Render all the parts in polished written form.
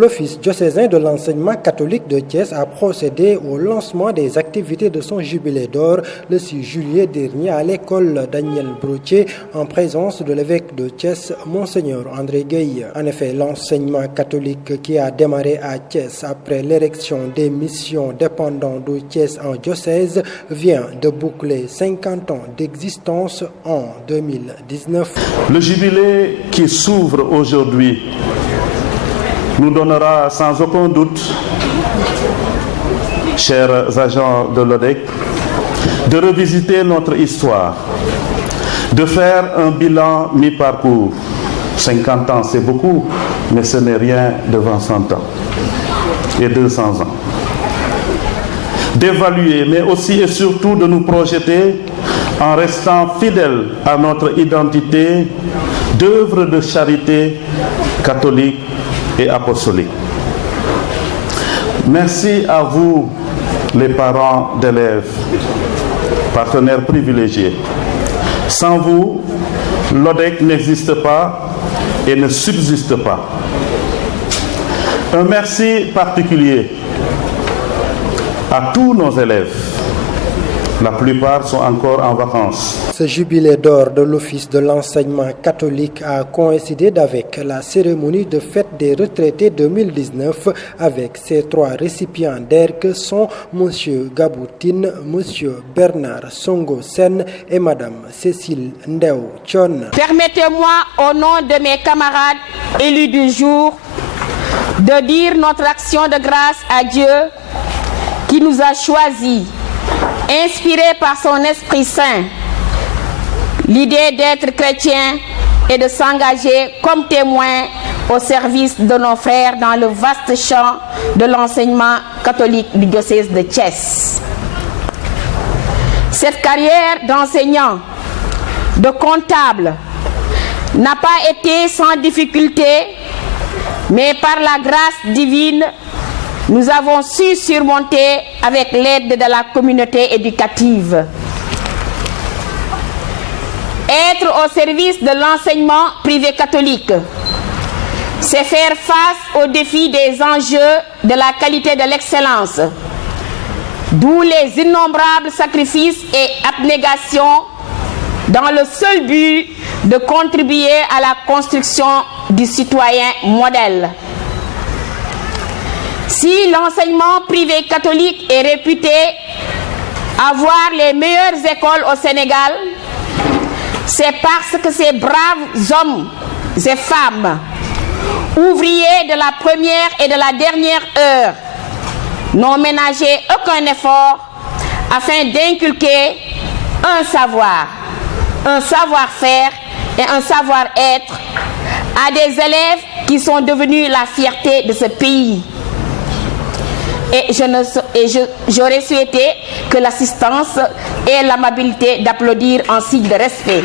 L'Office diocésain de l'enseignement catholique de Thiès a procédé au lancement des activités de son jubilé d'or le 6 juillet dernier à l'école Daniel Brottier en présence de l'évêque de Thiès, Monseigneur André Gueye. En effet, l'enseignement catholique qui a démarré à Thiès après l'érection des missions dépendantes de Thiès en diocèse vient de boucler 50 ans d'existence en 2019. Le jubilé qui s'ouvre aujourd'hui nous donnera sans aucun doute, chers agents de l'ODEC, de revisiter notre histoire, de faire un bilan mi-parcours. 50 ans, c'est beaucoup, mais ce n'est rien devant 100 ans et 200 ans. D'évaluer, mais aussi et surtout de nous projeter en restant fidèles à notre identité d'œuvre de charité catholique et apostolique. Merci à vous, les parents d'élèves, partenaires privilégiés. Sans vous, l'ODEC n'existe pas et ne subsiste pas. Un merci particulier à tous nos élèves. La plupart sont encore en vacances. Ce jubilé d'or de l'Office de l'enseignement catholique a coïncidé avec la cérémonie de fête des retraités 2019 avec ces 3 récipiendaires que sont M. Gaboutine, M. Bernard Songo Sen et Mme Cécile Ndeo Chon. Permettez-moi, au nom de mes camarades élus du jour, de dire notre action de grâce à Dieu qui nous a choisis, inspiré par son Esprit Saint, l'idée d'être chrétien et de s'engager comme témoin au service de nos frères dans le vaste champ de l'enseignement catholique du diocèse de Thiès. Cette carrière d'enseignant, de comptable, n'a pas été sans difficulté, mais par la grâce divine, nous avons su surmonter avec l'aide de la communauté éducative. Être au service de l'enseignement privé catholique, c'est faire face aux défis des enjeux de la qualité de l'excellence, d'où les innombrables sacrifices et abnégations dans le seul but de contribuer à la construction du citoyen modèle. Si l'enseignement privé catholique est réputé avoir les meilleures écoles au Sénégal, c'est parce que ces braves hommes et femmes, ouvriers de la première et de la dernière heure, n'ont ménagé aucun effort afin d'inculquer un savoir, un savoir-faire et un savoir-être à des élèves qui sont devenus la fierté de ce pays. Et j'aurais souhaité que l'assistance ait l'amabilité d'applaudir en signe de respect.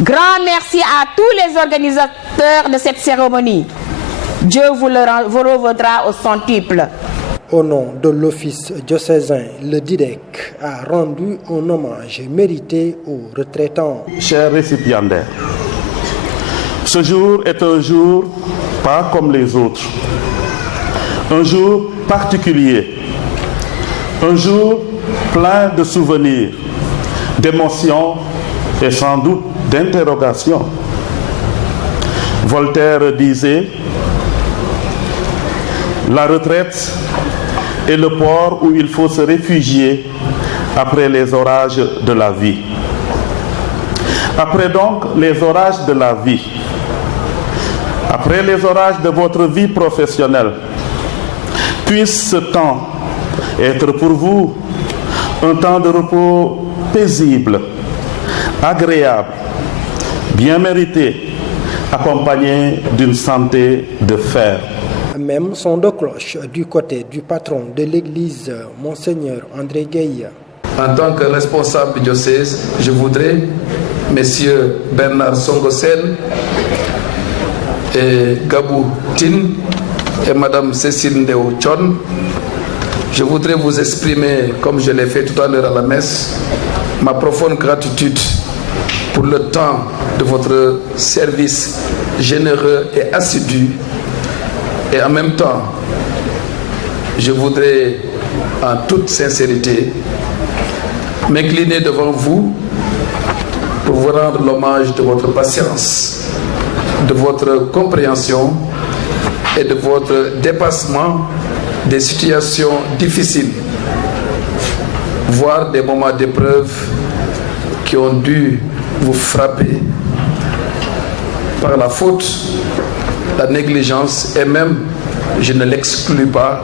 Grand merci à tous les organisateurs de cette cérémonie. Dieu vous revaudra au centuple. Au nom de l'Office diocésain, le DIDEC a rendu un hommage mérité aux retraitants. Chers récipiendaires, ce jour est un jour pas comme les autres, un jour particulier, un jour plein de souvenirs, d'émotions et sans doute d'interrogations. Voltaire disait « La retraite est le port où il faut se réfugier après les orages de la vie. » Après donc les orages de la vie, après les orages de votre vie professionnelle, puisse ce temps être pour vous un temps de repos paisible, agréable, bien mérité, accompagné d'une santé de fer. Même son de cloche du côté du patron de l'église, Monseigneur André Gueye. En tant que responsable du diocèse, je voudrais, Messieurs Bernard Songosen et Gaboutine et Madame Cécile Ndeo Chon, je voudrais vous exprimer, comme je l'ai fait tout à l'heure à la messe, ma profonde gratitude pour le temps de votre service généreux et assidu. Et en même temps, je voudrais, en toute sincérité, m'incliner devant vous pour vous rendre l'hommage de votre patience, de votre compréhension et de votre dépassement des situations difficiles, voire des moments d'épreuve qui ont dû vous frapper par la faute, la négligence et même, je ne l'exclus pas,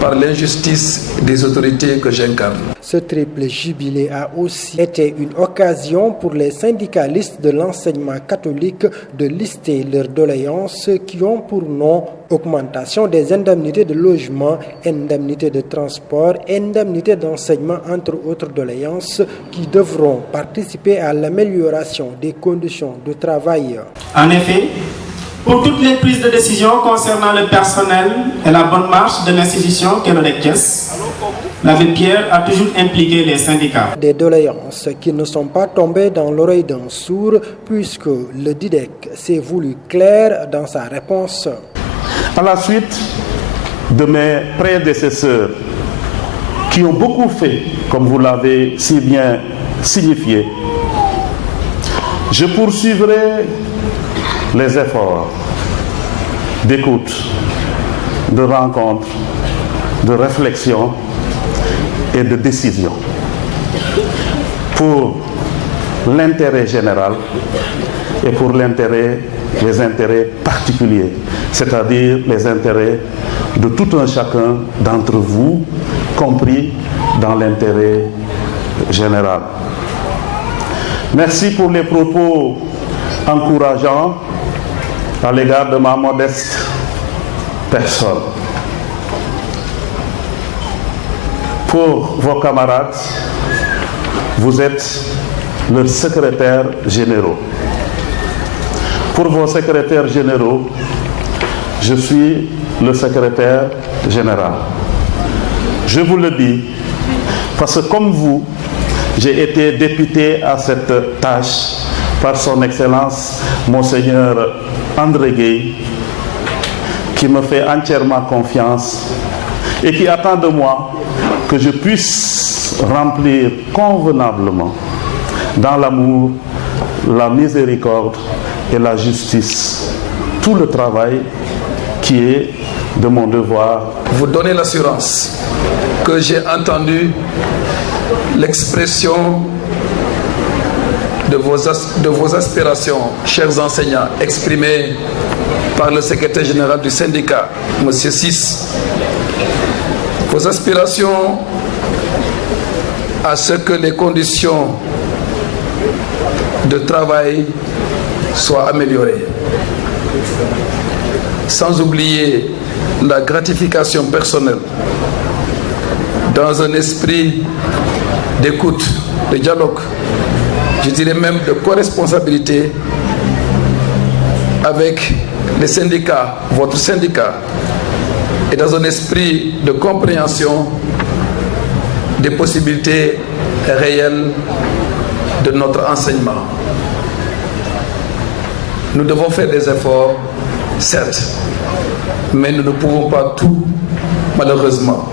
par l'injustice des autorités que j'incarne. Ce triple jubilé a aussi été une occasion pour les syndicalistes de l'enseignement catholique de lister leurs doléances qui ont pour nom augmentation des indemnités de logement, indemnités de transport, indemnités d'enseignement, entre autres doléances qui devront participer à l'amélioration des conditions de travail. En effet, pour toutes les prises de décision concernant le personnel et la bonne marche de l'institution qu'est le DECES, l'abbé Pierre a toujours impliqué les syndicats. Des doléances qui ne sont pas tombées dans l'oreille d'un sourd puisque le DIDEC s'est voulu clair dans sa réponse. À la suite de mes prédécesseurs qui ont beaucoup fait, comme vous l'avez si bien signifié, je poursuivrai les efforts d'écoute, de rencontre, de réflexion et de décision pour l'intérêt général et pour les intérêts particuliers, c'est-à-dire les intérêts de tout un chacun d'entre vous, compris dans l'intérêt général. Merci pour les propos encourageants à l'égard de ma modeste personne. Pour vos camarades, vous êtes leurs secrétaires généraux. Pour vos secrétaires généraux, je suis le secrétaire général. Je vous le dis parce que comme vous, j'ai été député à cette tâche par son Excellence Monseigneur André Gueye, qui me fait entièrement confiance et qui attend de moi que je puisse remplir convenablement, dans l'amour, la miséricorde et la justice, tout le travail qui est de mon devoir. Vous donnez l'assurance que j'ai entendu l'expression de vos aspirations, chers enseignants, exprimées par le secrétaire général du syndicat, M. Sis. Vos aspirations à ce que les conditions de travail soient améliorées. Sans oublier la gratification personnelle dans un esprit d'écoute, de dialogue, je dirais même de co-responsabilité avec les syndicats, votre syndicat, et dans un esprit de compréhension des possibilités réelles de notre enseignement. Nous devons faire des efforts, certes, mais nous ne pouvons pas tout, malheureusement.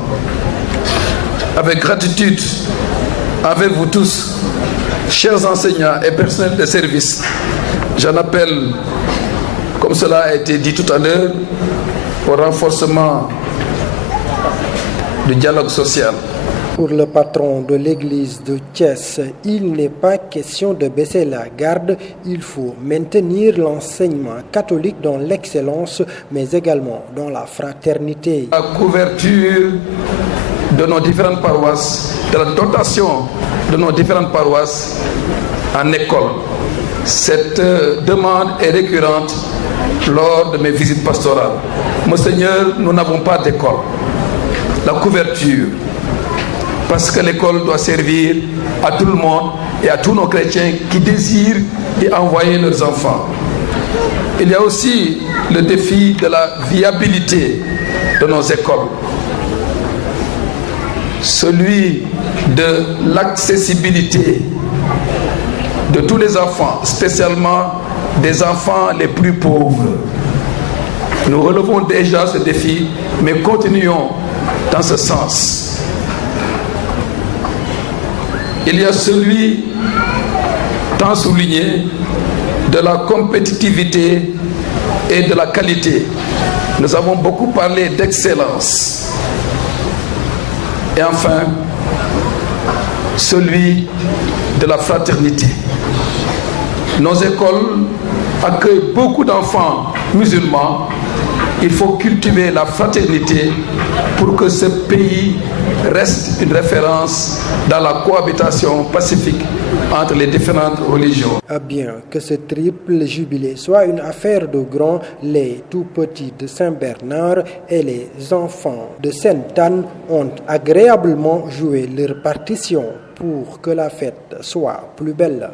Avec gratitude envers vous tous, chers enseignants et personnels de service, j'en appelle, comme cela a été dit tout à l'heure, au renforcement du dialogue social. Pour le patron de l'église de Thiès, il n'est pas question de baisser la garde, il faut maintenir l'enseignement catholique dans l'excellence, mais également dans la fraternité. La couverture de nos différentes paroisses, de la dotation de nos différentes paroisses en école. Cette demande est récurrente lors de mes visites pastorales. Monseigneur, nous n'avons pas d'école. La couverture, parce que l'école doit servir à tout le monde et à tous nos chrétiens qui désirent y envoyer leurs enfants. Il y a aussi le défi de la viabilité de nos écoles, celui de l'accessibilité de tous les enfants, spécialement des enfants les plus pauvres. Nous relevons déjà ce défi, mais continuons dans ce sens. Il y a celui, tant souligné, de la compétitivité et de la qualité. Nous avons beaucoup parlé d'excellence. Et enfin, celui de la fraternité. Nos écoles accueillent beaucoup d'enfants musulmans. Il faut cultiver la fraternité pour que ce pays reste une référence dans la cohabitation pacifique entre les différentes religions. Bien que ce triple jubilé soit une affaire de grands, les tout-petits de Saint-Bernard et les enfants de Sainte-Anne ont agréablement joué leur partition pour que la fête soit plus belle.